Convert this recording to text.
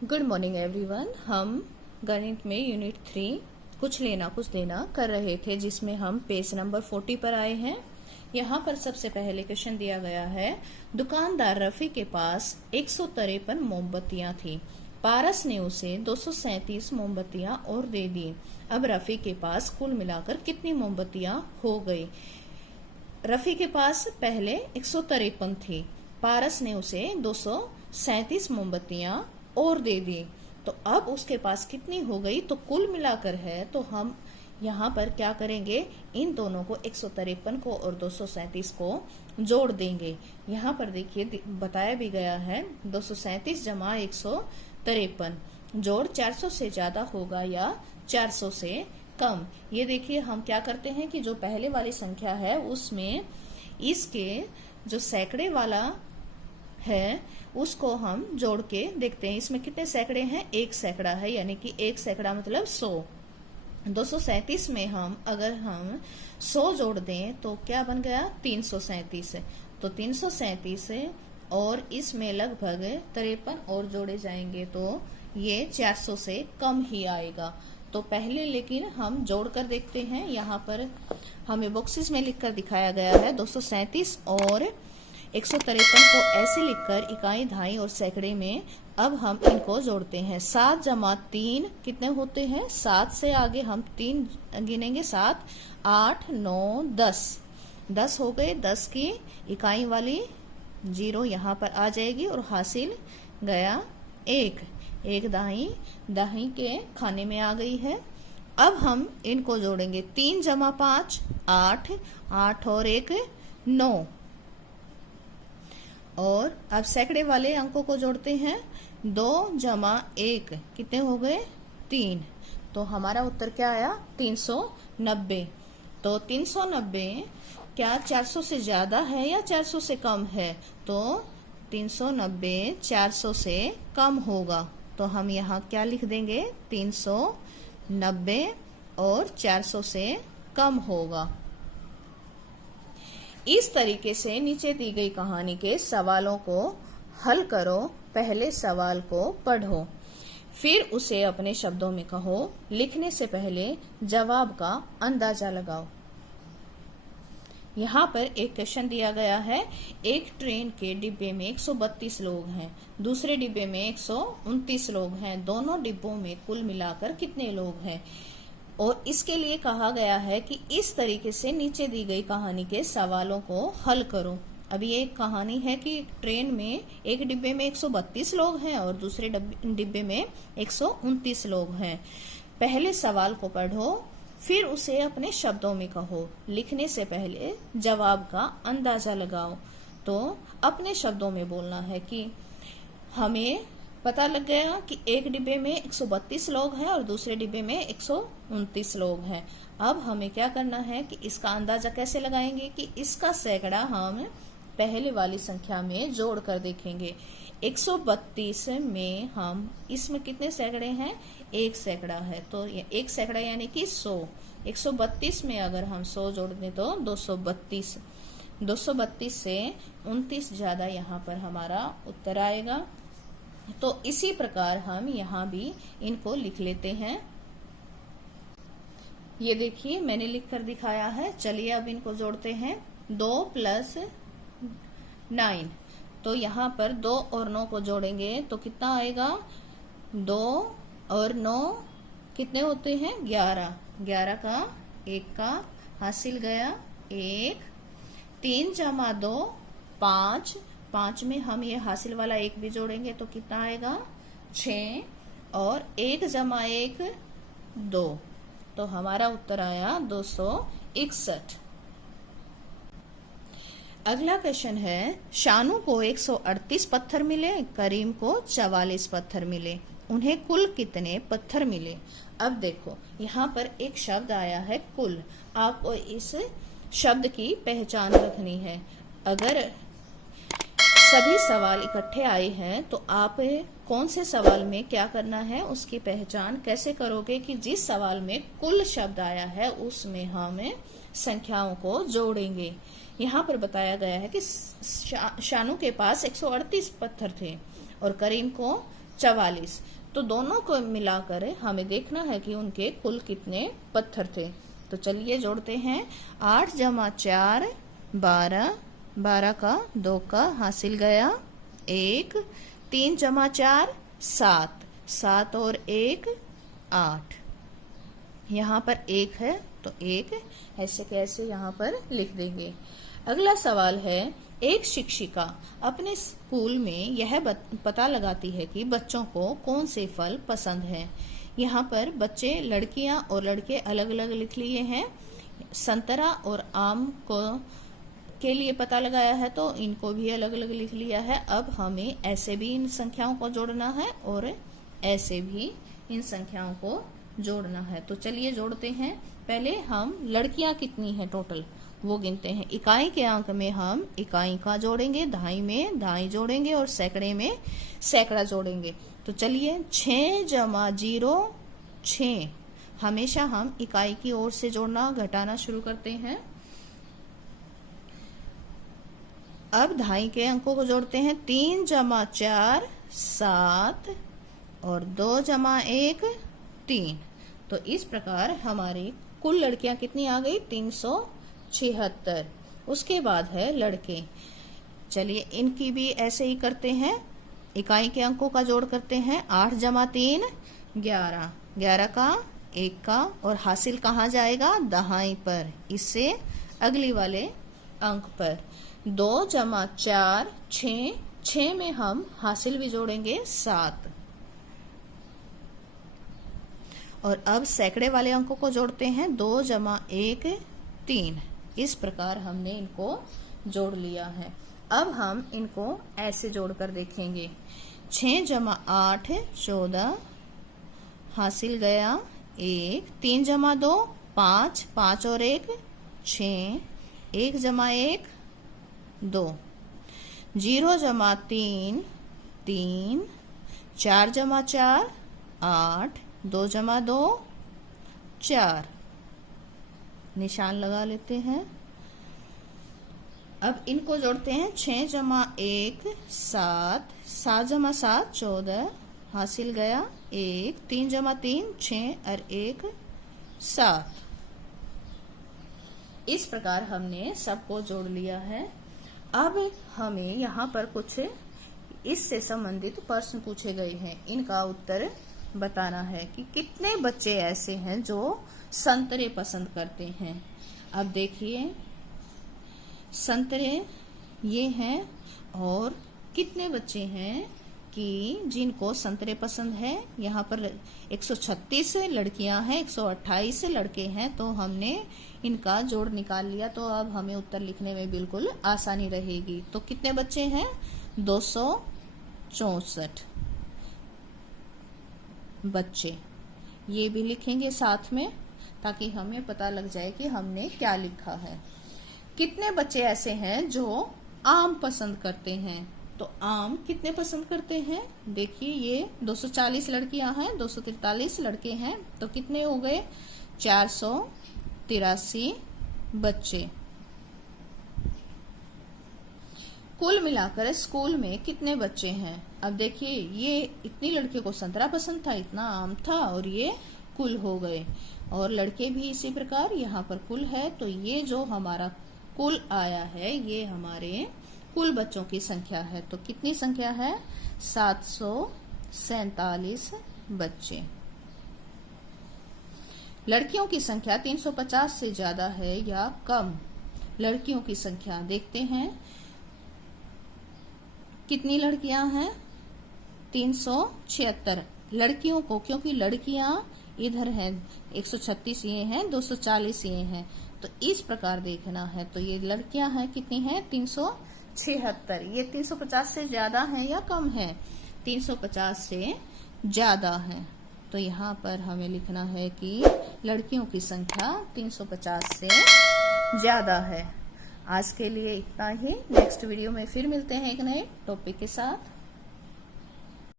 Good morning everyone. हम गणित में यूनिट 3 कुछ लेना कुछ देना कर रहे थे, जिसमें हम पेज नंबर 40 पर आए हैं। यहाँ पर सबसे पहले क्वेश्चन दिया गया है, दुकानदार रफी के पास 153 मोमबत्तियां थी। पारस ने उसे 237 मोमबत्तियां और दे दी। अब रफी के पास कुल मिलाकर कितनी मोमबत्तियां हो गई? रफी के पास पहले 153 थी, पारस ने उसे 237 मोमबत्तियां और दे दी, तो अब उसके पास कितनी हो गई? तो कुल मिलाकर है, तो हम यहाँ पर क्या करेंगे, इन दोनों को 153 को और 237 को जोड़ देंगे। यहाँ पर देखिए बताया भी गया है 237 जमा 153 जोड़ 400 से ज्यादा होगा या 400 से कम। ये देखिए हम क्या करते हैं कि जो पहले वाली संख्या है उसमें इसके जो सैकड़े वाला है उसको हम जोड़ के देखते हैं। इसमें कितने सैकड़े हैं? 1 सैकड़ा है, यानी कि 1 सैकड़ा मतलब 100। 237 में अगर हम 100 जोड़ दें तो क्या बन गया? 337। तो 337 और इसमें लगभग 53 और जोड़े जाएंगे तो ये 400 से कम ही आएगा। तो पहले लेकिन हम जोड़कर देखते हैं। यहाँ पर हमें बॉक्सेस में लिखकर दिखाया गया है 237 और 153 को ऐसे लिखकर इकाई, दहाई और सैकड़े में। अब हम इनको जोड़ते हैं। 7 जमा 3 कितने होते हैं? 7 से आगे हम 3 गिनेंगे, 7 8 9 10 10 हो गए। 10 की इकाई वाली 0 यहाँ पर आ जाएगी और हासिल गया 1। एक दहाई दहाई के खाने में आ गई है। अब हम इनको जोड़ेंगे। 3 जमा 5 8 8 और 1 9। और अब सैकड़े वाले अंकों को जोड़ते हैं। 2 जमा 1 कितने हो गए? 3। तो हमारा उत्तर क्या आया? 390। तो 390 क्या 400 से ज्यादा है या 400 से कम है? तो 390 400 से कम होगा। तो हम यहाँ क्या लिख देंगे? 390 और 400 से कम होगा। इस तरीके से नीचे दी गई कहानी के सवालों को हल करो। पहले सवाल को पढ़ो, फिर उसे अपने शब्दों में कहो। लिखने से पहले जवाब का अंदाजा लगाओ। यहाँ पर एक क्वेश्चन दिया गया है, एक ट्रेन के डिब्बे में 132 लोग हैं, दूसरे डिब्बे में 129 लोग हैं, दोनों डिब्बों में कुल मिलाकर कितने लोग हैं? और इसके लिए कहा गया है कि इस तरीके से नीचे दी गई कहानी के सवालों को हल करो। अब ये एक कहानी है कि ट्रेन में एक डिब्बे में 132 लोग हैं और दूसरे डिब्बे में 129 लोग हैं। पहले सवाल को पढ़ो, फिर उसे अपने शब्दों में कहो। लिखने से पहले जवाब का अंदाजा लगाओ। तो अपने शब्दों में बोलना है कि हमें पता लग गया कि एक डिब्बे में 132 लोग हैं और दूसरे डिब्बे में 129 लोग हैं। अब हमें क्या करना है कि इसका अंदाजा कैसे लगाएंगे कि इसका सैकड़ा हम पहले वाली संख्या में जोड़ कर देखेंगे। 132 में हम इसमें कितने सैकड़े हैं? 1 सैकड़ा है, तो 1 सैकड़ा यानी कि 100। 132 में अगर हम 100 जोड़ दें तो 232। 232 से 29 ज्यादा यहाँ पर हमारा उत्तर आएगा। तो इसी प्रकार हम यहाँ भी इनको लिख लेते हैं। ये देखिए मैंने लिख कर दिखाया है। चलिए अब इनको जोड़ते हैं। 2 + 9, तो यहाँ पर 2 और 9 को जोड़ेंगे तो कितना आएगा? 2 और 9 कितने होते हैं? 11। 11 का 1 का हासिल गया 1। 3 जमा 2 5। 5 में हम ये हासिल वाला 1 भी जोड़ेंगे तो कितना आएगा? 6। और 1 जमा 1 2। तो हमारा उत्तर आया 261। अगला क्वेश्चन है, शानू को 138 पत्थर मिले, करीम को 44 पत्थर मिले, उन्हें कुल कितने पत्थर मिले? अब देखो यहाँ पर एक शब्द आया है कुल। आपको इस शब्द की पहचान रखनी है। अगर सभी सवाल इकट्ठे आए हैं तो आप कौन से सवाल में क्या करना है उसकी पहचान कैसे करोगे कि जिस सवाल में कुल शब्द आया है उसमें हम संख्याओं को जोड़ेंगे। यहाँ पर बताया गया है कि शानू के पास 138 पत्थर थे और करीम को 44। तो दोनों को मिलाकर हमें देखना है कि उनके कुल कितने पत्थर थे। तो चलिए जोड़ते हैं। 8 जमा 4 12, 12 का 2 का हासिल गया 1, 3 जमा 4 7, 7 और 1 8। यहाँ पर 1 है तो 1 ऐसे कैसे यहाँ पर लिख देंगे। अगला सवाल है, एक शिक्षिका अपने स्कूल में यह पता लगाती है कि बच्चों को कौन से फल पसंद हैं। यहाँ पर बच्चे, लड़कियां और लड़के अलग अलग लिख लिए हैं। संतरा और आम को के लिए पता लगाया है तो इनको भी अलग अलग लिख लिया है। अब हमें ऐसे भी इन संख्याओं को जोड़ना है और ऐसे भी इन संख्याओं को जोड़ना है। तो चलिए जोड़ते हैं। पहले हम लड़कियां कितनी हैं टोटल वो गिनते हैं। इकाई के अंक में हम इकाई का जोड़ेंगे, दहाई में दहाई जोड़ेंगे और सैकड़े में सैकड़ा जोड़ेंगे। तो चलिए 6 जमा 0 6। हमेशा हम इकाई की ओर से जोड़ना घटाना शुरू करते हैं। अब दहाई के अंकों को जोड़ते हैं। 3 जमा 4 7 और 2 जमा 1 3। तो इस प्रकार हमारी कुल लड़कियां कितनी आ गई 376। उसके बाद है लड़के। चलिए इनकी भी ऐसे ही करते हैं। इकाई के अंकों का जोड़ करते हैं। 8 जमा 3 11, 11 का 1 का और हासिल कहाँ जाएगा दहाई पर, इससे अगली वाले अंक पर। 2 जमा 4 6, 6 में हम हासिल भी जोड़ेंगे 7। और अब सैकड़े वाले अंकों को जोड़ते हैं। 2 जमा 1 3। इस प्रकार हमने इनको जोड़ लिया है। अब हम इनको ऐसे जोड़कर देखेंगे। 6 जमा 8 14, हासिल गया 1, 3 जमा 2 5, 5 और 1 6, 1 जमा 1 2, 0 जमा 3 3, 4 जमा 4 8, 2 जमा 2 4। निशान लगा लेते हैं। अब इनको जोड़ते हैं। 6 जमा 1 7, 7 जमा 7 14, हासिल गया 1, 3 जमा 3 6 और 1 7। इस प्रकार हमने सबको जोड़ लिया है। अब हमें यहाँ पर कुछ इससे संबंधित प्रश्न पूछे गए हैं। इनका उत्तर बताना है कि कितने बच्चे ऐसे हैं जो संतरे पसंद करते हैं। अब देखिए संतरे ये हैं और कितने बच्चे हैं कि जिनको संतरे पसंद है। यहाँ पर 136 लड़कियां हैं, 128 लड़के हैं। तो हमने इनका जोड़ निकाल लिया। तो अब हमें उत्तर लिखने में बिल्कुल आसानी रहेगी। तो कितने बच्चे हैं 264 बच्चे। ये भी लिखेंगे साथ में ताकि हमें पता लग जाए कि हमने क्या लिखा है। कितने बच्चे ऐसे हैं जो आम पसंद करते हैं। तो आम कितने पसंद करते हैं देखिए, ये 240 लड़कियां हैं, 243 लड़के हैं। तो कितने हो गए 483 बच्चे। कुल मिलाकर स्कूल में कितने बच्चे हैं। अब देखिए ये इतनी लड़कियों को संतरा पसंद था, इतना आम था और ये कुल हो गए। और लड़के भी इसी प्रकार यहाँ पर कुल है। तो ये जो हमारा कुल आया है ये हमारे कुल बच्चों की संख्या है। तो कितनी संख्या है 747 बच्चे। लड़कियों की संख्या 350 से ज्यादा है या कम। लड़कियों की संख्या देखते हैं कितनी लड़कियां हैं 376 लड़कियों को, क्योंकि लड़कियां इधर हैं 136 ये हैं, 240 ये हैं। तो इस प्रकार देखना है। तो ये लड़कियां हैं कितनी हैं 376। ये 350 से ज्यादा है या कम है 350 से ज्यादा है। तो यहाँ पर हमें लिखना है कि लड़कियों की संख्या 350 से ज्यादा है। आज के लिए इतना ही। नेक्स्ट वीडियो में फिर मिलते हैं एक नए टॉपिक के साथ।